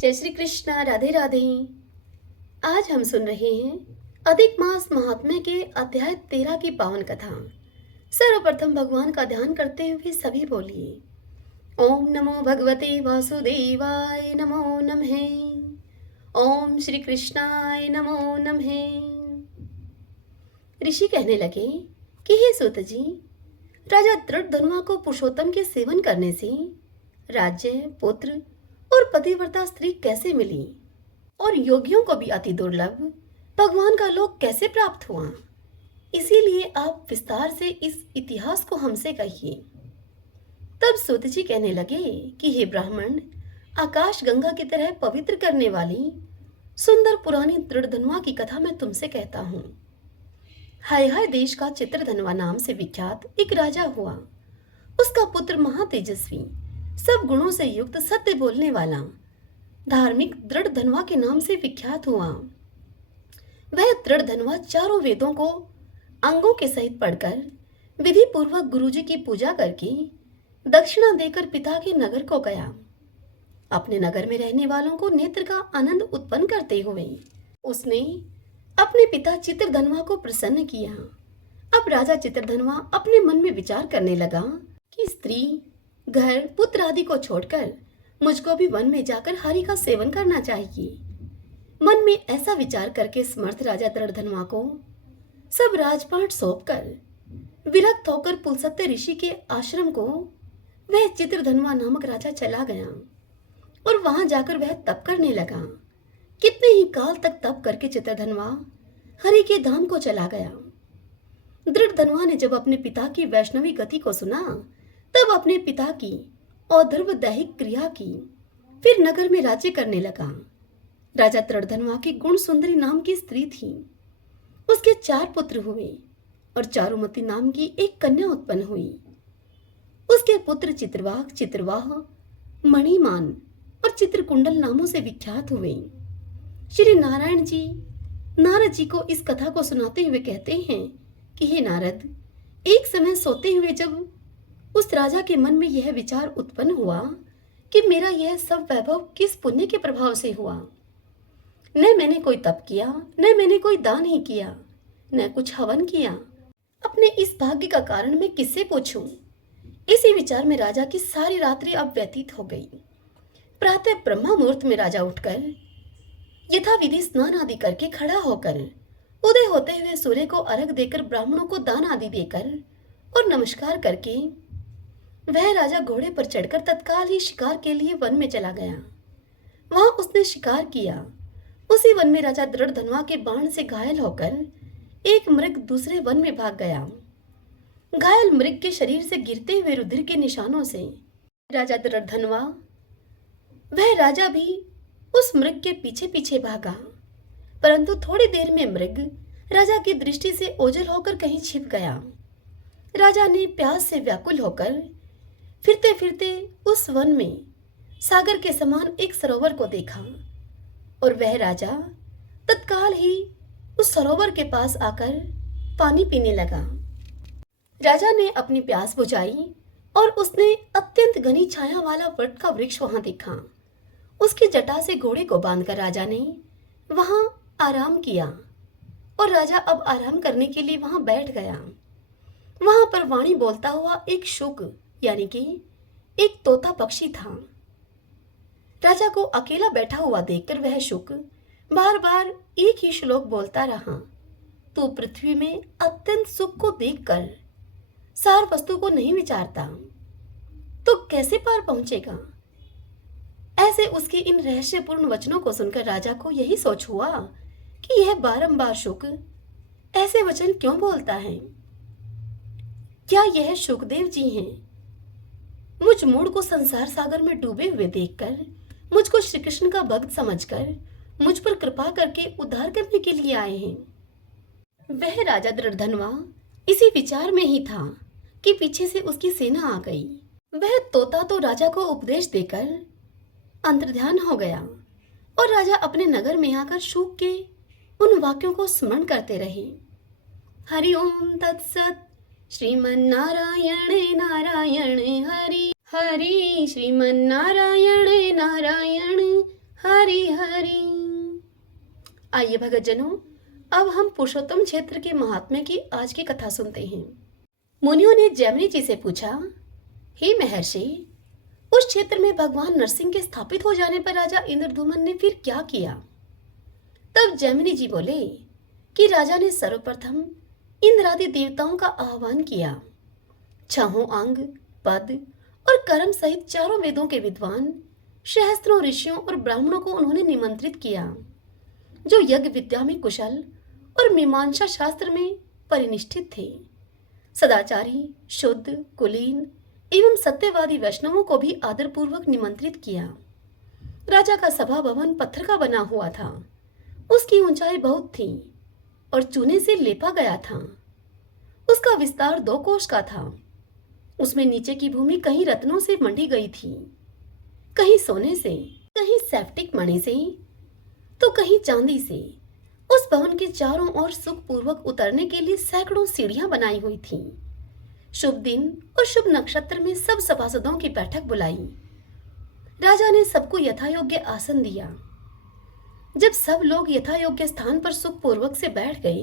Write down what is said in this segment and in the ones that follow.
जय श्री कृष्ण। राधे राधे। आज हम सुन रहे हैं अधिक मास महात्म्य के अध्याय 13 की पावन कथा। सर्वप्रथम भगवान का ध्यान करते हुए सभी बोलिए ओम नमो भगवते वासुदेवाय नमो नमः। ओम श्री कृष्णाय नमो नमः। ऋषि कहने लगे कि हे सूत जी, राजा दृढ़धनुआ को पुरुषोत्तम के सेवन करने से राज्य, पुत्र और पतिव्रता स्त्री कैसे मिली और योगियों को भी अति दुर्लभ भगवान का लोक कैसे प्राप्त हुआ, इसीलिए आप विस्तार से इस इतिहास को हमसे कहिए। तब सूत जी कहने लगे कि हे ब्राह्मण, आकाश गंगा की तरह पवित्र करने वाली सुंदर पुरानी दृढ़धनुआ की कथा मैं तुमसे कहता हूँ। हाय हाय देश का चित्रधनुआ नाम से विख्यात एक राजा हुआ। उसका पुत्र महातेजस्वी, सब गुणों से युक्त, सत्य बोलने वाला, धार्मिक दृढ़धनुआ के नाम से विख्यात हुआ। वह दृढ़धनुआ चारों वेदों को अंगों के सहित पढ़कर विधि पूर्वक गुरुजी की पूजा करके दक्षिणा देकर पिता के नगर को गया। अपने नगर में रहने वालों को नेत्र का आनंद उत्पन्न करते हुए उसने अपने पिता चित्रधनुआ को प्रसन्न किया। अब राजा चित्रधनुआ अपने मन में विचार करने लगा कि स्त्री, घर, पुत्र आदि को छोड़कर मुझको भी वन में जाकर हरि का सेवन करना चाहिए। मन में ऐसा विचार करके समर्थ राजा दृढ़धनुआ को सब राजपाट सौंपकर विरक्त होकर पुलस्त्य ऋषि के आश्रम को वह चित्रधनुआ नामक राजा चला गया और वहां जाकर वह तप करने लगा। कितने ही काल तक तप करके चित्रधनुआ हरि के धाम को चला गया। दृढ़धनुआ ने जब अपने पिता की वैष्णवी गति को सुना तब अपने पिता की और्ध्व दैहिक क्रिया की, फिर नगर में राज्य करने लगा। राजा दृढ़धनुआ की गुण सुंदरी नाम की स्त्री थी। उसके 4 पुत्र हुए और चारुमती नाम की एक कन्या उत्पन्न हुई। उसके पुत्र चित्रवाक, चित्रवाह, मणिमान और चित्रकुंडल नामों से विख्यात हुए। श्री नारायण जी नारद जी को इस कथा को सुनाते हुए कहते हैं कि हे नारद, एक समय सोते हुए जब उस राजा के मन में यह विचार उत्पन्न हुआ कि मेरा यह सब वैभव किस पुण्य के प्रभाव से हुआ। न मैंने कोई तप किया, न मैंने कोई दान ही किया, न कुछ हवन किया। अपने इस भाग्य का कारण मैं किससे पूछूं? इसी विचार में राजा की सारी रात्रि अब व्यतीत हो गई। प्रातः ब्रह्म मुहूर्त में राजा उठकर यथाविधि स्नान आदि करके खड़ा होकर उदय होते हुए सूर्य को अर्घ देकर ब्राह्मणों को दान आदि देकर और नमस्कार करके वह राजा घोड़े पर चढ़कर तत्काल ही शिकार के लिए वन में चला गया। वहां उसने शिकार किया। उसी वन में राजा दृढ़धनुआ के बाण से घायल होकर एक मृग दूसरे वन में भाग गया। घायल मृग के शरीर से गिरते हुए रुधिर के निशानों से राजा दृढ़धनुआ, वह राजा भी उस मृग के पीछे पीछे भागा, परंतु थोड़ी देर में मृग राजा की दृष्टि से ओझल होकर कहीं छिप गया। राजा ने प्यास से व्याकुल होकर फिरते फिरते उस वन में सागर के समान एक सरोवर को देखा और वह राजा तत्काल ही उस सरोवर के पास आकर पानी पीने लगा। राजा ने अपनी प्यास बुझाई और उसने अत्यंत घनी छाया वाला वट का वृक्ष वहां देखा। उसकी जटा से घोड़े को बांधकर राजा ने वहां आराम किया और राजा अब आराम करने के लिए वहां बैठ गया। वहां पर वाणी बोलता हुआ एक शुक यानी कि एक तोता पक्षी था। राजा को अकेला बैठा हुआ देखकर वह शुक बार बार एक ही श्लोक बोलता रहा, तू पृथ्वी में अत्यंत सुख को देखकर सार वस्तु को नहीं विचारता तो कैसे पार पहुंचेगा। ऐसे उसके इन रहस्यपूर्ण वचनों को सुनकर राजा को यही सोच हुआ कि यह बारंबार शुक ऐसे वचन क्यों बोलता है। क्या यह शुकदेव जी हैं? मुझ मूढ़ को संसार सागर में डूबे हुए देखकर मुझको श्री कृष्ण का भक्त समझकर मुझ पर कृपा करके उद्धार करने के लिए आए हैं। वह राजा दृढ़धनुआ इसी विचार में ही था कि पीछे से उसकी सेना आ गई। वह तोता तो राजा को उपदेश देकर अंतर्ध्यान हो गया और राजा अपने नगर में आकर शुक के उन वाक्यों को स्मरण करते रहे। हरि ओम तत्सत। श्रीमन्नारायण नारायण हरि हरि। श्रीमन्नारायण नारायण हरि। आइए भगतजनों, अब हम पुरुषोत्तम क्षेत्र के महात्म्य की आज की कथा सुनते हैं। मुनियों ने जैमिनी जी से पूछा, हे महर्षि, उस क्षेत्र में भगवान नरसिंह के स्थापित हो जाने पर राजा इंद्रद्युम्न ने फिर क्या किया? तब जैमिनी जी बोले कि राजा ने सर्वप्रथम इंद्रादि देवताओं का आह्वान किया। छहों अंग, पद और कर्म सहित चारों वेदों के विद्वान, सहस्त्रों ऋषियों और ब्राह्मणों को उन्होंने निमंत्रित किया, जो यज्ञ विद्या में कुशल और मीमांसा शास्त्र में परिनिष्ठित थे। सदाचारी, शुद्ध, कुलीन एवं सत्यवादी वैष्णवों को भी आदरपूर्वक निमंत्रित किया। राजा का सभा भवन पत्थर का बना हुआ था। उसकी ऊंचाई बहुत थी और चूने से लेपा गया था। उसका विस्तार 2 कोस का था। उसमें नीचे की भूमि कहीं रत्नों से मंडी गई थी, कहीं सोने से, कहीं सैप्टिक मणि से, तो कहीं चांदी से। उस भवन के चारों ओर सुखपूर्वक उतरने के लिए सैकड़ों सीढ़ियां बनाई हुई थीं। शुभ दिन और शुभ नक्षत्र में सब सभासदों की बैठक बुलाई। राजा ने सबको यथायोग्य आसन दिया। जब सब लोग यथायोग्य स्थान पर सुखपूर्वक से बैठ गए,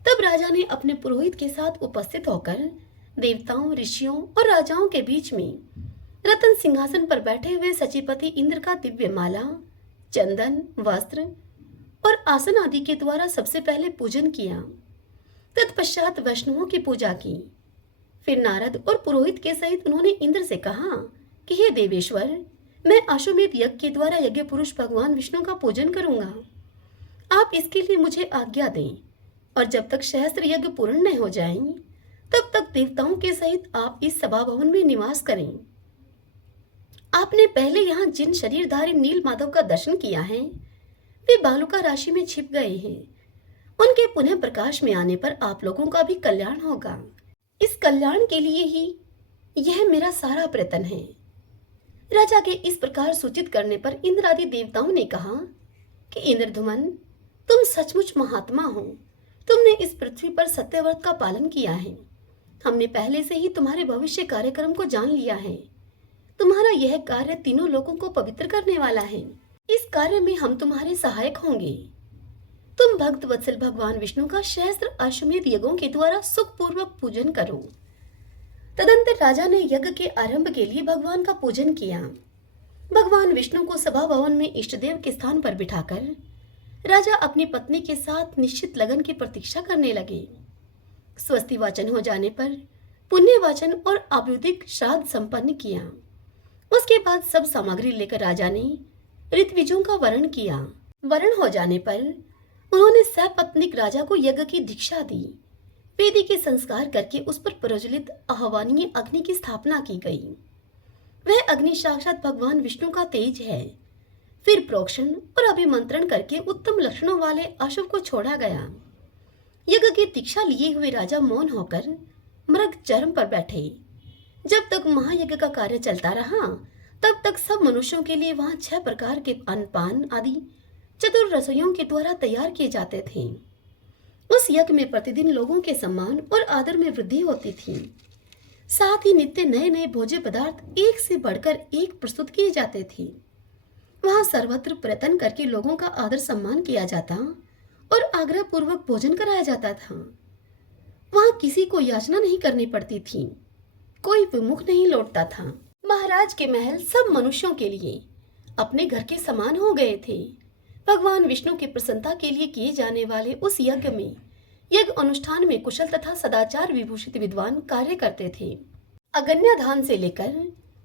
तब राजा ने अपने पुरोहित के साथ उपस्थित होकर देवताओं, ऋषियों और राजाओं के बीच में रतन सिंहासन पर बैठे हुए सचिपति इंद्र का दिव्य माला, चंदन, वस्त्र और आसन आदि के द्वारा सबसे पहले पूजन किया। तत्पश्चात वैष्णवों की पूजा की। फिर नारद और पुरोहित के सहित उन्होंने इंद्र से कहा कि हे देवेश्वर, मैं अश्वमेध यज्ञ के द्वारा यज्ञ पुरुष भगवान विष्णु का पूजन करूंगा। आप इसके लिए मुझे आज्ञा दें, और जब तक सहस्त्र यज्ञ पूर्ण न हो जाएं, तब तक देवताओं के सहित आप इस सभा भवन में निवास करें। आपने पहले यहाँ जिन शरीरधारी नील माधव का दर्शन किया है, वे बालुका राशि में छिप गए हैं। उनके पुनः प्रकाश में आने पर आप लोगों का भी कल्याण होगा। इस कल्याण के लिए ही यह मेरा सारा प्रयत्न है। राजा के इस प्रकार सूचित करने पर इंद्र आदि देवताओं ने कहा कि इंद्रद्युम्न, तुम सचमुच महात्मा हो। तुमने इस पृथ्वी पर सत्यव्रत का पालन किया है। हमने पहले से ही तुम्हारे भविष्य कार्यक्रम को जान लिया है। तुम्हारा यह कार्य तीनों लोगों को पवित्र करने वाला है। इस कार्य में हम तुम्हारे सहायक होंगे। तुम भक्त वत्सल भगवान विष्णु का सहस्त्र अश्वमेध यज्ञों के द्वारा सुखपूर्वक पूजन करो। तदंतर राजा ने यज्ञ के आरंभ के लिए भगवान का पूजन किया। भगवान विष्णु को सभा भवन में इष्टदेव के स्थान पर बिठाकर राजा अपनी पत्नी के साथ निश्चित लगन की प्रतीक्षा करने लगे। स्वस्ति वाचन हो जाने पर पुण्य वाचन और आभ्युदिक श्राद्ध संपन्न किया। उसके बाद सब सामग्री लेकर राजा ने ऋत्विजों का वरण किया। वरण हो जाने पर उन्होंने सपत्नीक राजा को यज्ञ की दीक्षा दी। वेदी के संस्कार करके उस पर प्रज्वलित आह्वानीय अग्नि की स्थापना की गई। वह अग्नि साक्षात भगवान विष्णु का तेज है। फिर प्रोक्षण और अभिमंत्रण करके उत्तम लक्षणों वाले अशुभ को छोड़ा गया। यज्ञ की दीक्षा लिए हुए राजा मौन होकर मृग चरम पर बैठे। जब तक महायज्ञ का कार्य चलता रहा, तब तक सब मनुष्यों के लिए वहां 6 प्रकार के अन्न-पान आदि चतुर रसोइयों के द्वारा तैयार किए जाते थे। उस यज्ञ में प्रतिदिन लोगों के सम्मान और आदर में वृद्धि होती थी। साथ ही नित्य नए नए भोज्य पदार्थ एक से बढ़कर एक प्रस्तुत किए जाते थे। वहां सर्वत्र प्रयत्न करके लोगों का आदर सम्मान किया जाता और आग्रह पूर्वक भोजन कराया जाता था। वहां किसी को याचना नहीं करनी पड़ती थी। कोई विमुख नहीं लौटता था। महाराज के महल सब मनुष्यों के लिए अपने घर के समान हो गए थे। भगवान विष्णु की प्रसन्नता के लिए किए जाने वाले उस यज्ञ में यज्ञ अनुष्ठान में कुशल तथा सदाचार विभूषित विद्वान कार्य करते थे। अगन्याधान से लेकर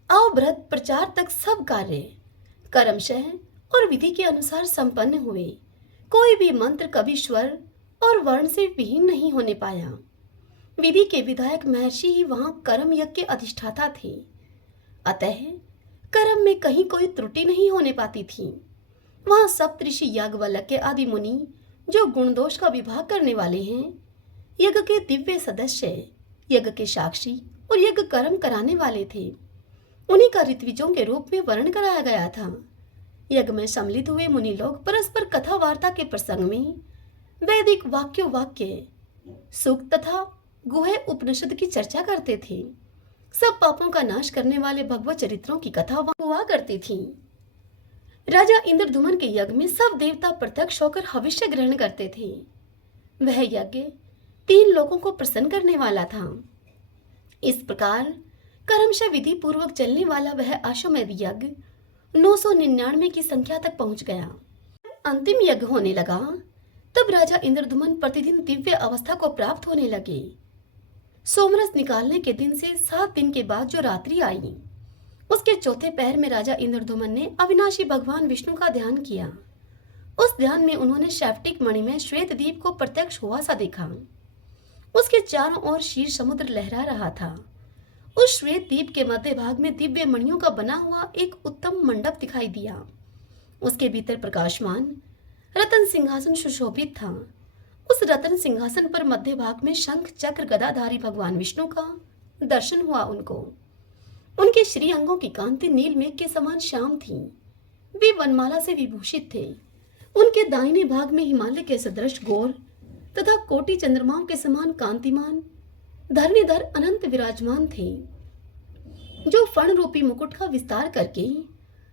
अवभृत प्रचार तक सब कार्य कर्मशः और विधि के अनुसार संपन्न हुए। कोई भी मंत्र कभी स्वर और वर्ण से विहीन नहीं होने पाया। विधि के विधायक महर्षि ही वहां कर्म यज्ञ के अधिष्ठाता थे। अतः कर्म में कहीं कोई त्रुटि नहीं होने पाती थी। वहां सप्तऋषि याज्ञवल्क्य आदि मुनि, जो गुण दोष का विभाग करने वाले हैं, यज्ञ के दिव्य सदस्य, यज्ञ के साक्षी और यज्ञ कर्म कराने वाले थे। उन्हीं का ऋत्विजों के रूप में वर्ण कराया गया था। यज्ञ में सम्मिलित हुए मुनि लोग परस्पर कथा वार्ता के प्रसंग में वैदिक वाक्य सूक्त तथा गुह्य उपनिषद की चर्चा करते थे। सब पापों का नाश करने वाले भगवत चरित्रों की कथा हुआ करती थी। राजा इंद्रद्युम्न के यज्ञ में सब देवता प्रत्यक्ष होकर भविष्य ग्रहण करते थे। वह यज्ञ 3 लोगों को प्रसन्न करने वाला था। इस प्रकार कर्मशः विधि पूर्वक चलने वाला वह अश्वमेध यज्ञ 999 की संख्या तक पहुंच गया। अंतिम यज्ञ होने लगा तब राजा इंद्रद्युम्न प्रतिदिन दिव्य अवस्था को प्राप्त होने लगे। सोमरस निकालने के दिन से 7 दिन के बाद जो रात्रि आई, उसके चौथे पहर में राजा इंद्रद्युम्न ने अविनाशी भगवान विष्णु का ध्यान किया। उस ध्यान में उन्होंने शैफ्टिक मणि में श्वेत द्वीप को प्रत्यक्ष हुआ सा देखा। उसके चारों ओर क्षीर समुद्र लहरा रहा था। उस श्वेत द्वीप के मध्य भाग में दिव्य मणियों का बना हुआ एक उत्तम मंडप दिखाई दिया। उसके भीतर प्रकाशमान रतन सिंहासन सुशोभित था। उस रतन सिंहासन पर मध्य भाग में शंख चक्र गदाधारी भगवान विष्णु का दर्शन हुआ उनको। उनके श्री अंगों की कांति नील मेघ के समान श्याम थी। वे वनमाला से विभूषित थे। उनके दाहिने भाग में हिमालय के सदृश गौर तथा कोटि चंद्रमाओं के समान कांतिमान धरणीधर अनंत विराजमान थे, जो फण रूपी मुकुट का विस्तार करके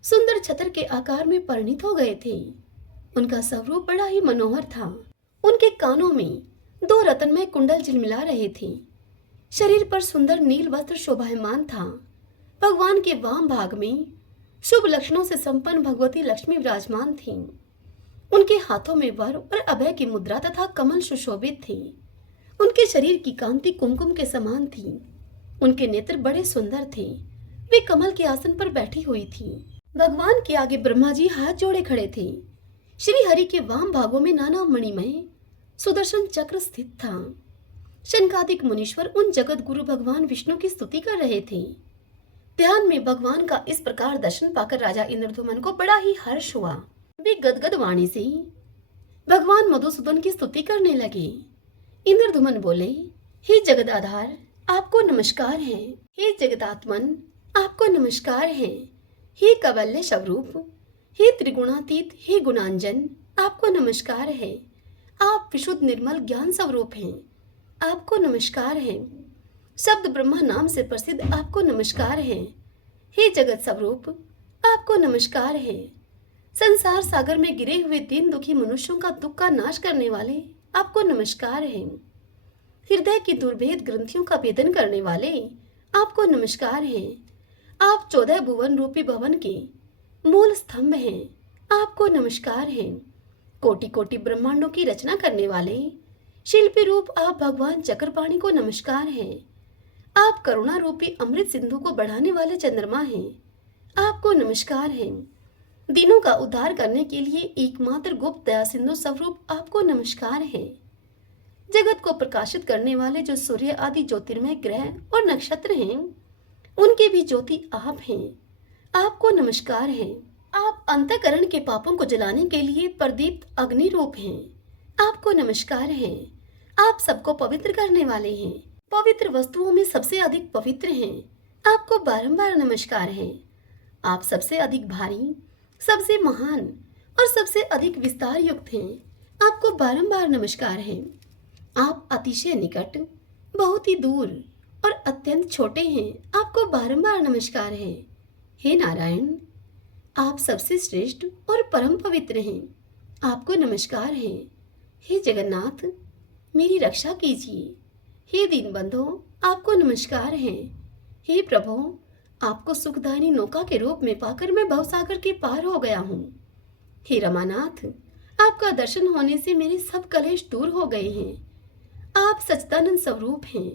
सुंदर छत्र के आकार में परिणित हो गए थे। उनका स्वरूप बड़ा ही मनोहर था। उनके कानों में 2 रत्नमय कुंडल झिलमिला रहे थे। शरीर पर सुंदर नील वस्त्र शोभायमान था। भगवान के वाम भाग में शुभ लक्षणों से संपन्न भगवती लक्ष्मी विराजमान थी। उनके हाथों में वर और अभय की मुद्रा तथा कमल सुशोभित थे। उनके शरीर की कांति कुमकुम के समान थी। उनके नेत्र बड़े सुंदर थे। वे कमल के आसन पर बैठी हुई थी। भगवान के आगे ब्रह्मा जी हाथ जोड़े खड़े थे। श्री हरि के वाम भागों में नाना मणिमय सुदर्शन चक्र स्थित था। शनकादिक मुनीश्वर उन जगत गुरु भगवान विष्णु की स्तुति कर रहे थे। ध्यान में भगवान का इस प्रकार दर्शन पाकर राजा इंद्रद्युम्न को बड़ा ही हर्ष हुआ। वे गदगद वाणी से भगवान मधुसूदन की स्तुति करने लगे। इंद्रद्युम्न बोले, हे जगदाधार, आपको नमस्कार है। हे जगदात्मन, आपको नमस्कार है। हे कवल्य स्वरूप, हे त्रिगुणातीत, हे गुणांजन, आपको नमस्कार है। आप विशुद्ध निर्मल ज्ञान स्वरूप हैं, आपको नमस्कार है। शब्द ब्रह्मा नाम से प्रसिद्ध आपको नमस्कार है। हे जगत स्वरूप, आपको नमस्कार है। संसार सागर में गिरे हुए दीन दुखी मनुष्यों का दुख का नाश करने वाले आपको नमस्कार है। हृदय की दुर्भेद ग्रंथियों का भेदन करने वाले आपको नमस्कार है। आप 14 भुवन रूपी भवन के मूल स्तंभ हैं, आपको नमस्कार है। कोटि कोटि ब्रह्मांडों की रचना करने वाले शिल्पी रूप आप भगवान चक्रपाणि को नमस्कार है। आप करुणा रूपी अमृत सिंधु को बढ़ाने वाले चंद्रमा हैं, आपको नमस्कार है। दिनों का उद्धार करने के लिए एकमात्र गुप्त दया सिंधु स्वरूप आपको नमस्कार है। जगत को प्रकाशित करने वाले जो सूर्य आदि ज्योतिर्मय ग्रह और नक्षत्र हैं, उनके भी ज्योति आप हैं, आपको नमस्कार है। आप अंतःकरण के पापों को जलाने के लिए प्रदीप्त अग्नि रूप हैं, आपको नमस्कार है। आप सबको पवित्र करने वाले हैं, पवित्र वस्तुओं में सबसे अधिक पवित्र हैं, आपको बारंबार नमस्कार है। आप सबसे अधिक भारी, सबसे महान और सबसे अधिक विस्तार युक्त हैं, आपको बारंबार नमस्कार है। आप अतिशय निकट, बहुत ही दूर और अत्यंत छोटे हैं, आपको बारंबार नमस्कार है। हे नारायण, आप सबसे श्रेष्ठ और परम पवित्र हैं, आपको नमस्कार है। हे जगन्नाथ, मेरी रक्षा कीजिए। हे दीनबंधो, आपको नमस्कार है। हे प्रभु, आपको सुखदायिनी नौका के रूप में पाकर मैं भवसागर के पार हो गया हूँ। हे रमानाथ, आपका दर्शन होने से मेरे सब कलेश दूर हो गए हैं। आप सच्चिदानंद स्वरूप हैं,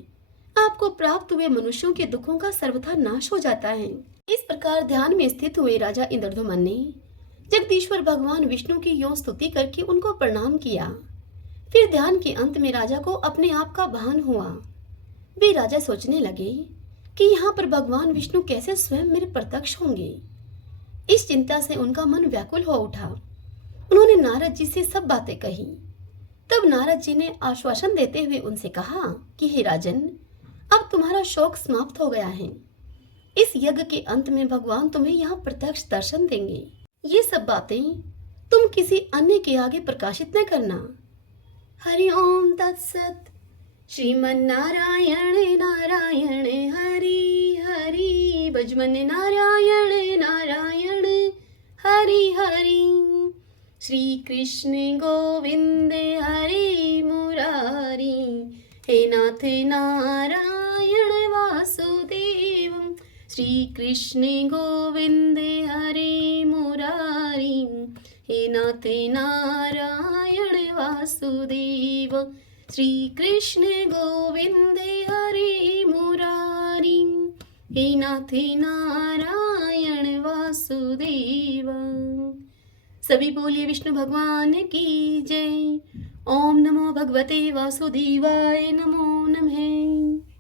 आपको प्राप्त हुए मनुष्यों के दुखों का सर्वथा नाश हो जाता है। इस प्रकार ध्यान में स्थित हुए राजा इंद्रद्युम्न ने जगदीश्वर भगवान विष्णु की यों स्तुति करके उनको प्रणाम किया। फिर ध्यान के अंत में राजा को अपने आप का भान हुआ। वे राजा सोचने लगे कि यहाँ पर भगवान विष्णु कैसे स्वयं मेरे प्रत्यक्ष होंगे। इस चिंता से उनका मन व्याकुल हो उठा। उन्होंने नारद जी से सब बातें कही। तब नारद जी ने आश्वासन देते हुए उनसे कहा कि हे राजन, अब तुम्हारा शोक समाप्त हो गया है। इस यज्ञ के अंत में भगवान तुम्हें यहाँ प्रत्यक्ष दर्शन देंगे। ये सब बातें तुम किसी अन्य के आगे प्रकाशित न करना। हरि ओम तत्सत। श्रीमन्नारायण नारायण हरि हरि, भजमन नारायण नारायण हरि हरि। श्री कृष्ण गोविंद हरि मुरारी, हे नाथ नारायण वासुदेव। श्री कृष्ण गोविंद हरि मुरारी, हे नाथ नारायण वासुदेव। श्री कृष्ण गोविंद हरि मुरारी, हे नाथ नारायण वासुदेव। सभी बोलिए विष्णु भगवान की जय। ओम नमो भगवते वासुदेवाय नमो नमः।